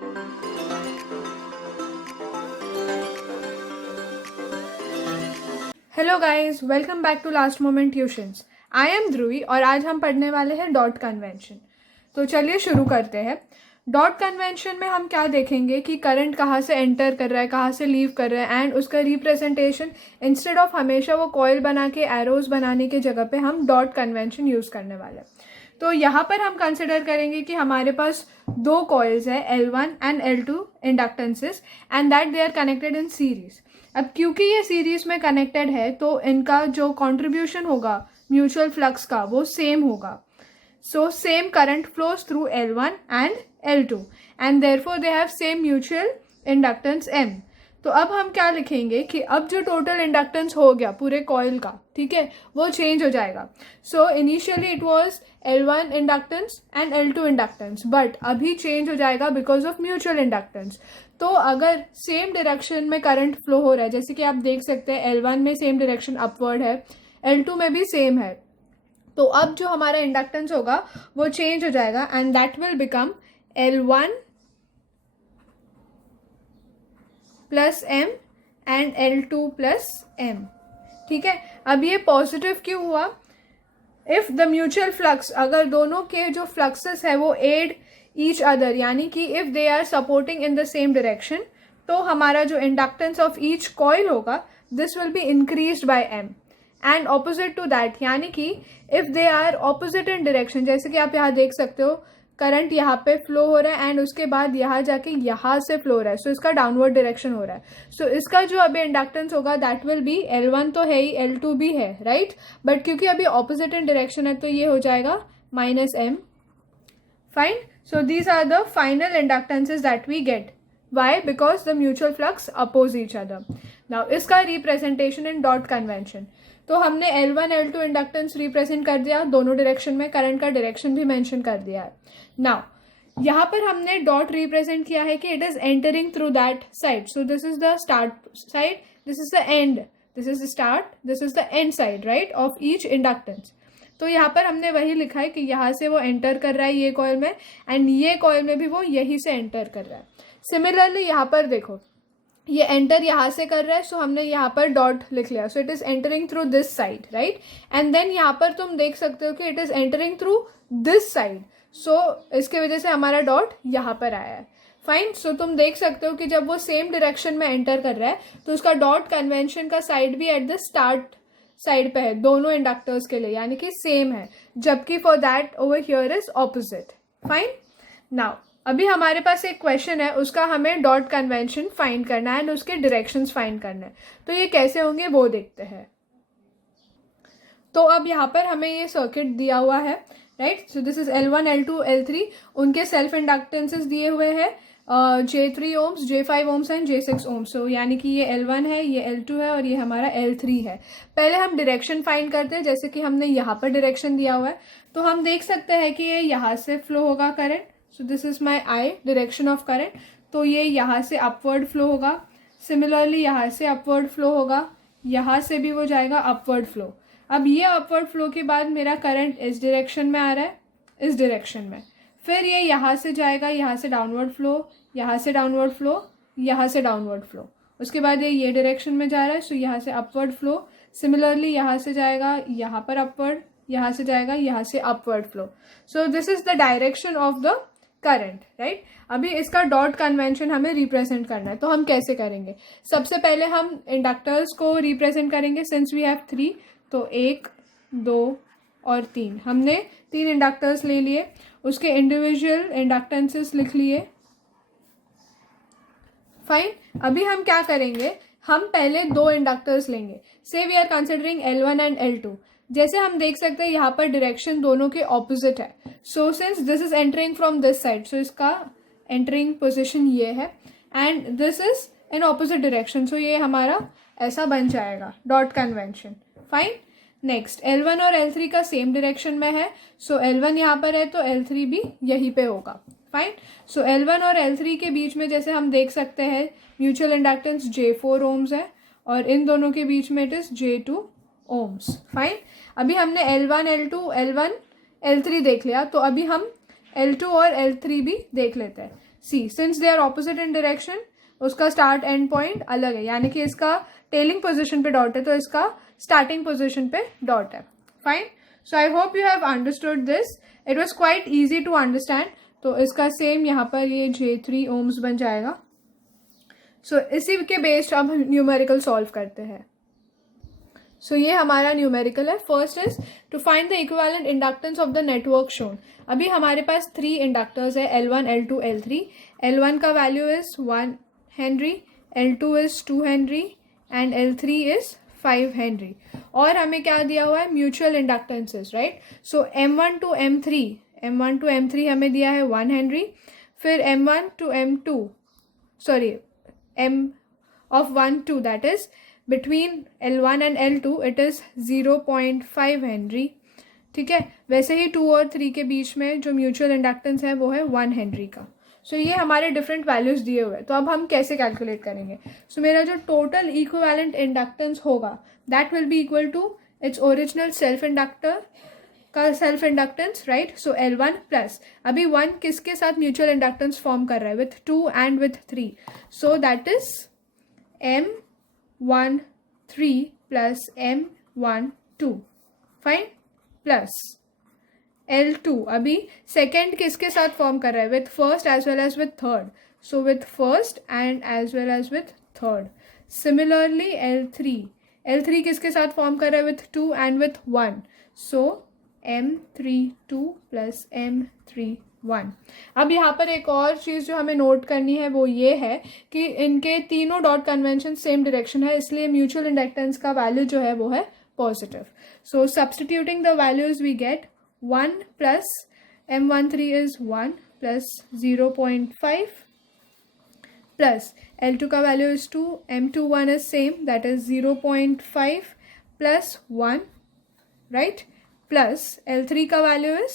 Hello guys, welcome back to last moment tuitions. I am Dhruvi और आज हम पढ़ने वाले हैं डॉट कन्वेंशन। तो चलिए शुरू करते हैं। डॉट कन्वेंशन में हम क्या देखेंगे कि करंट कहाँ से एंटर कर रहा है, कहाँ से लीव कर रहा है, एंड उसका रिप्रेजेंटेशन इंस्टेड ऑफ हमेशा वो कॉइल बना के एरोज बनाने की जगह पे हम डॉट कन्वेंशन यूज़ करने वाले हैं। तो यहाँ पर हम कंसिडर करेंगे कि हमारे पास दो कॉइल्स है L1 and L2 inductances and that they are connected in series. अब क्योंकि ये सीरीज में कनेक्टेड है तो इनका जो कंट्रीब्यूशन होगा म्यूचुअल फ्लक्स का वो सेम होगा। So same current flows through L1 and L2 and therefore they have same mutual inductance M। तो अब हम क्या लिखेंगे कि अब जो टोटल इंडक्टेंस हो गया पूरे कॉइल का, ठीक है, वो चेंज हो जाएगा। So initially it was L1 inductance and L2 inductance, but अभी चेंज हो जाएगा बिकॉज ऑफ म्यूचुअल इंडक्टेंस। तो अगर सेम डायरेक्शन में करंट फ्लो हो रहा है, जैसे कि आप देख सकते हैं L1 में सेम डायरेक्शन अपवर्ड है, L2 में भी सेम है, तो अब जो हमारा इंडक्टेंस होगा वो चेंज हो जाएगा and that will become L1 plus M and L2 plus M। ठीक है, अब ये पॉजिटिव क्यों हुआ? इफ द म्यूचुअल फ्लक्स, अगर दोनों के जो फ्लक्सेस है वो एड ईच अदर, यानी कि if they are supporting in the same direction, तो हमारा जो इंडक्टेंस ऑफ ईच कॉइल होगा this will be increased by M। And opposite to that, यानी कि if they are opposite in direction, जैसे कि आप यहाँ देख सकते हो करंट यहाँ पे फ्लो हो रहा है एंड उसके बाद यहाँ जाके यहाँ से फ्लो हो रहा है, सो इसका डाउनवर्ड डायरेक्शन हो रहा है। सो इसका जो अभी इंडक्टेंस होगा दैट विल बी L1 तो है ही, L2 भी है, राइट, बट क्योंकि अभी ऑपोजिट इन डायरेक्शन है तो ये हो जाएगा -M। Fine, so these are the final inductances that we get. Why? Because the mutual flux oppose each other. Now इसका रिप्रेजेंटेशन इन डॉट कन्वेंशन, तो हमने L1 L2 इंडक्टेंस रिप्रेजेंट कर दिया, दोनों डायरेक्शन में करंट का डायरेक्शन भी mention कर दिया है। नाउ यहाँ पर हमने डॉट रिप्रेजेंट किया है कि it is entering through that side. So this is the start side, this is the end, this is the start, this is the end side, right, of each inductance. तो यहाँ पर हमने वही लिखा है कि यहाँ से वो एंटर कर रहा है ये कॉइल में एंड ये कॉइल में भी वो यही से एंटर कर रहा है। सिमिलरली यहाँ पर देखो, ये एंटर यहाँ से कर रहा है, सो हमने यहाँ पर डॉट लिख लिया, so it is entering through this side, right, and then यहाँ पर तुम देख सकते हो कि it is entering through this side, so इसके वजह से हमारा डॉट यहाँ पर आया है। फाइन, सो तुम देख सकते हो कि जब वो सेम डायरेक्शन में एंटर कर रहा है तो उसका डॉट कन्वेंशन का साइड भी एट द स्टार्ट साइड पे है दोनों इंडक्टर्स के लिए, यानी कि सेम है, जबकि for that over here is opposite. Fine, now अभी हमारे पास एक क्वेश्चन है, उसका हमें डॉट कन्वेंशन फाइंड करना है एंड उसके डायरेक्शंस फाइंड करना है। तो ये कैसे होंगे वो देखते हैं। तो अब यहाँ पर हमें ये सर्किट दिया हुआ है, right, so this is L1 L2 L3, उनके सेल्फ इंडक्टेंसेस दिए हुए हैं J3 ohms, J5 ohms and J6 ohms। सो यानी कि ये L1 है, ये L2 है और ये हमारा L3 है। पहले हम डायरेक्शन फाइंड करते हैं, जैसे कि हमने यहाँ पर डायरेक्शन दिया हुआ है, तो हम देख सकते हैं कि ये यहाँ से फ्लो होगा current, so this is my I, direction of current, तो ये यहाँ से अपवर्ड फ्लो होगा। सिमिलरली यहाँ से अपवर्ड फ्लो होगा, यहाँ से भी वो जाएगा अपवर्ड फ्लो। अब ये अपवर्ड फ्लो के बाद मेरा करंट इस डायरेक्शन में आ रहा है, इस डायरेक्शन में, फिर ये यहाँ से जाएगा, यहाँ से डाउनवर्ड फ्लो, यहाँ से डाउनवर्ड फ्लो, यहाँ से डाउनवर्ड फ्लो, उसके बाद ये डायरेक्शन में जा रहा है, सो यहाँ से अपवर्ड फ्लो। सिमिलरली यहाँ से जाएगा यहाँ पर अपवर्ड, यहाँ से जाएगा यहाँ से upward flow. So this is the direction of the current, right. अभी इसका डॉट कन्वेंशन हमें रिप्रेजेंट करना है, तो हम कैसे करेंगे? सबसे पहले हम इंडक्टर्स को रिप्रेजेंट करेंगे, सिंस वी हैव 3, तो 1 2 और 3, हमने 3 इंडक्टर्स ले लिए, उसके इंडिविजुअल इंडक्टेंसेस लिख लिए। फाइन, अभी हम क्या करेंगे, हम पहले 2 इंडक्टर्स लेंगे, से we are considering L1 and L2। जैसे हम देख सकते हैं यहाँ पर डायरेक्शन दोनों के ऑपोजिट है, so since this is entering from this side, so इसका एंटरिंग पोजिशन ये है and this is in opposite direction, so ये हमारा ऐसा बन जाएगा dot convention. Fine, next L1 और L3 का सेम डायरेक्शन में है, सो L1 यहाँ पर है तो L3 भी यहीं पे होगा। फाइन, सो L1 और L3 के बीच में जैसे हम देख सकते हैं म्यूचुअल इंडक्टेंस J4 ohms है और इन दोनों के बीच में it is J2 ohms। Fine, अभी हमने L1 L2 L1 L3 देख लिया, तो अभी हम L2 और L3 भी देख लेते हैं। See since they are opposite in direction, उसका स्टार्ट एंड पॉइंट अलग है, यानी कि इसका टेलिंग पोजिशन पे डॉट है तो इसका स्टार्टिंग पोजिशन पे डॉट है. Fine. So I hope you have understood this. It was quite easy to understand. तो इसका सेम यहाँ पर ये J3 ohms बन जाएगा. सो इसी के बेस्ड अब हम न्यूमेरिकल सॉल्व करते हैं. सो ये हमारा न्यूमेरिकल है. First is to find the equivalent inductance of the network shown. अभी हमारे पास 3 इंडक्टर्स है, L1, L2, L3. L1 का value is 1 henry, L2 is 2 henry and L3 is 5 henry. और हमें क्या दिया हुआ है, mutual inductances, right. So M1 to M3 हमें दिया है 1 हेनरी. फिर M1 to M2 sorry M of 1 2 that is between L1 and L2 it is 0.5 Henry. ठीक है. वैसे ही 2 और 3 के बीच में जो म्यूचुअल इंडक्टेंस है वो है 1 हेनरी का. सो ये हमारे डिफरेंट वैल्यूज दिए हुए हैं. तो अब हम कैसे कैलकुलेट करेंगे. सो मेरा जो टोटल इक्विवेलेंट इंडक्टेंस होगा that will be equal to its original self inductor का self inductance, right. So L1 plus अभी 1 किसके साथ म्यूचुअल इंडक्टेंस फॉर्म कर रहा है, with 2 and with 3. So that is M13 plus M12. Fine. Plus L2 अभी second किसके साथ फॉर्म कर रहा है, with first as well as with third. So with first and as well as with third. Similarly L3 किसके साथ form कर रहा है, with 2 and with 1. So M32 plus M31. अब यहाँ पर एक और चीज़ जो हमें नोट करनी है वो ये है कि इनके तीनों डॉट कन्वेंशन सेम डायरेक्शन है, इसलिए म्यूचुअल इंडक्टेंस का वैल्यू जो है वो है positive. So substituting the values we get 1 plus M13 is 1 plus 0.5 plus L2 का value is 2, M21 is same that is 0.5 plus 1, right. Plus L3 का value is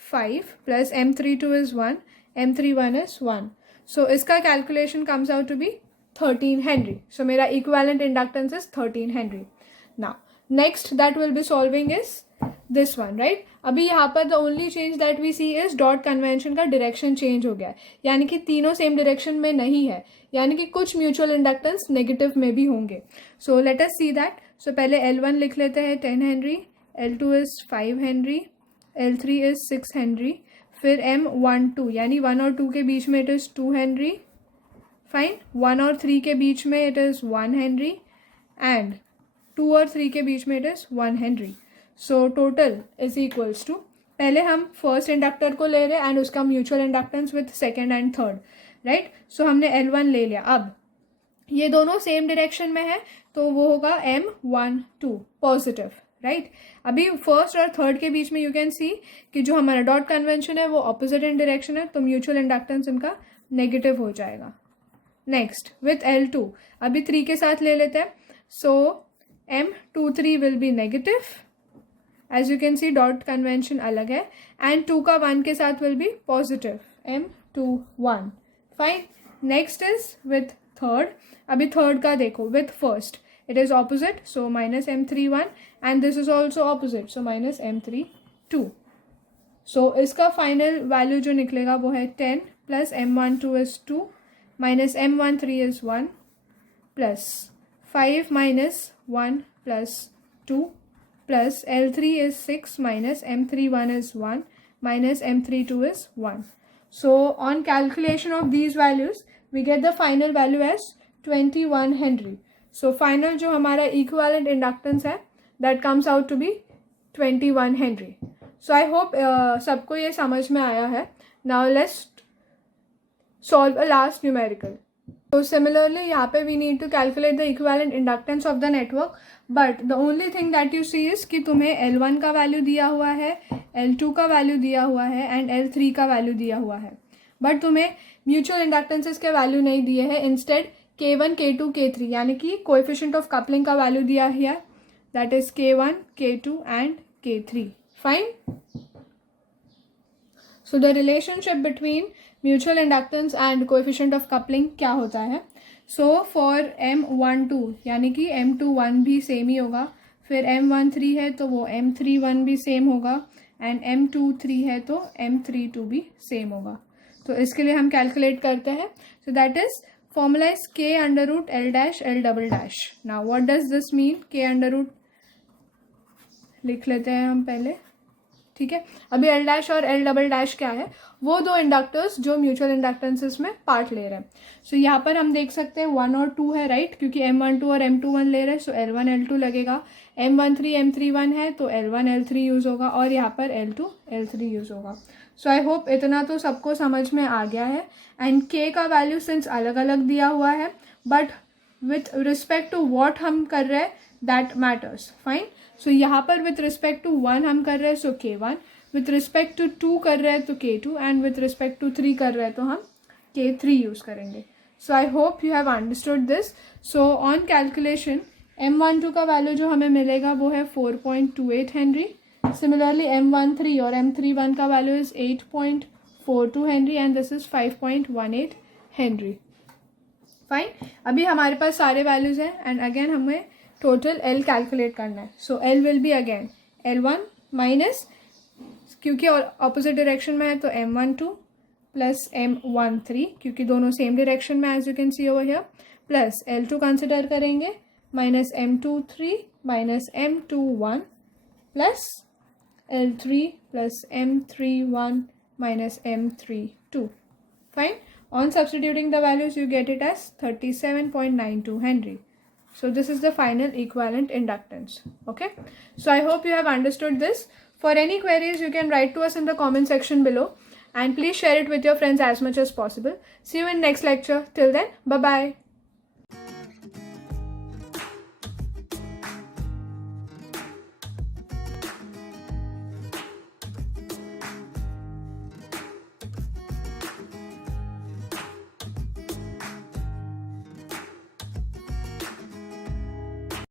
5 plus M32 is 1, M31 is 1. So इसका calculation comes out to be 13 henry. So मेरा equivalent inductance is 13 henry. Now next that will be solving is this one, right. अभी यहाँ पर the only change that we see is dot convention का direction change हो गया है, यानी कि तीनों सेम डायरेक्शन में नहीं है, यानी कि कुछ म्यूचुअल इंडक्टेंस नेगेटिव में भी होंगे. So let us see that. सो पहले L1 लिख लेते हैं 10 Henry, L2 is 5 Henry, L3 is 6 Henry. फिर M12 यानी 1 और 2 के बीच में इट इज़ 2 हेनरी. फाइन. 1 और 3 के बीच में इट इज़ 1 हेनरी एंड 2 और 3 के बीच में it is 1 henry. So total is equals to, पहले हम फर्स्ट इंडक्टर को ले रहे हैं एंड उसका mutual inductance with second and third, right. So हमने L1 ले लिया. अब ये दोनों सेम डायरेक्शन में है तो वो होगा M12 पॉजिटिव, राइट. अभी फर्स्ट और थर्ड के बीच में यू कैन सी कि जो हमारा डॉट कन्वेंशन है वो ऑपोजिट इन डायरेक्शन है, तो म्यूचुअल इंडक्टेंस इनका नेगेटिव हो जाएगा. नेक्स्ट विथ L2 अभी 3 के साथ ले लेते हैं. So M23 will be negative, as you can see dot convention अलग है, एंड 2 का 1 के साथ will be positive, M21. Fine. Next is with third. अभी थर्ड का देखो, with first it is opposite, so minus M31, and this is also opposite, so minus M32. so इसका final value जो निकलेगा वो है 10 plus M12 is 2 minus M13 is 1 plus 5 minus 1 plus 2 plus L3 is 6 minus M31 is 1 minus M32 is 1. So on calculation of these values we get the final value as 21 Henry. So final जो हमारा equivalent inductance है that comes out to be 21 henry. So I hope सबको ये समझ में आया है. Now let's solve a last numerical. तो सिमिलरली यहाँ पे we need to calculate the equivalent inductance of the network, but the only thing that you see is कि तुम्हें L1 का वैल्यू दिया हुआ है, L2 का वैल्यू दिया हुआ है एंड L3 का वैल्यू दिया हुआ है, बट तुम्हें म्यूचुअल इंडक्टेंसेस के वैल्यू नहीं दिए हैं. इंस्टेड K1, K2, K3 यानी कि कोएफिशिएंट ऑफ कपलिंग का वैल्यू दिया है, that is K1, K2 and K3. Fine. So the relationship between mutual inductance and coefficient of coupling क्या होता है. सो फॉर M12 यानी कि M21 भी सेम ही होगा, फिर M13 है तो वो M31 भी सेम होगा, एंड M23 है तो M32 भी सेम होगा. तो इसके लिए हम कैलकुलेट करते हैं. So that is formula is k under root L dash L double dash. Now what does this mean? k under root लिख लेते हैं हम पहले. ठीक है, अभी L डैश और L डबल डैश क्या है? वो दो इंडक्टर्स जो म्यूचुअल इंडक्टेंसेस में पार्ट ले रहे हैं. सो यहाँ पर हम देख सकते हैं 1 और 2 है, राइट, क्योंकि M12 और M21 ले रहे हैं. सो L1 L2 लगेगा. M13 M31 है तो L1 L3 यूज़ होगा और यहाँ पर L2 L3 यूज़ होगा. सो आई होप इतना तो सबको समझ में आ गया है. एंड K का वैल्यू सिंस अलग अलग दिया हुआ है, but with respect to what हम कर रहे हैं दैट मैटर्स. फाइन. सो यहाँ पर विथ रिस्पेक्ट टू 1 हम कर रहे हैं, सो K1. विथ रिस्पेक्ट टू 2 कर रहे हैं तो K2. And with respect to 3 कर रहे हैं तो हम K3 यूज़ करेंगे. So I hope you have understood this. So on calculation M12 का वैल्यू जो हमें मिलेगा वो है 4.28 हेनरी. सिमिलरली M13 और M31 का value is 8.42 henry and this is 5.18 henry. Fine. अभी हमारे पास सारे वैल्यूज़ हैं एंड अगेन हमें टोटल L कैलकुलेट करना है. So L will be again L1 minus, क्योंकि ऑपोजिट डायरेक्शन में है तो M12 प्लस M13, क्योंकि दोनों सेम डायरेक्शन में as you can see over here, plus L2 consider करेंगे minus M23 minus M21 plus L3 plus M31 minus M32. Fine. On substituting the values, you get it as 37.92 Henry. So this is the final equivalent inductance. Okay. So I hope you have understood this. For any queries, you can write to us in the comment section below. And please share it with your friends as much as possible. See you in next lecture. Till then, bye-bye.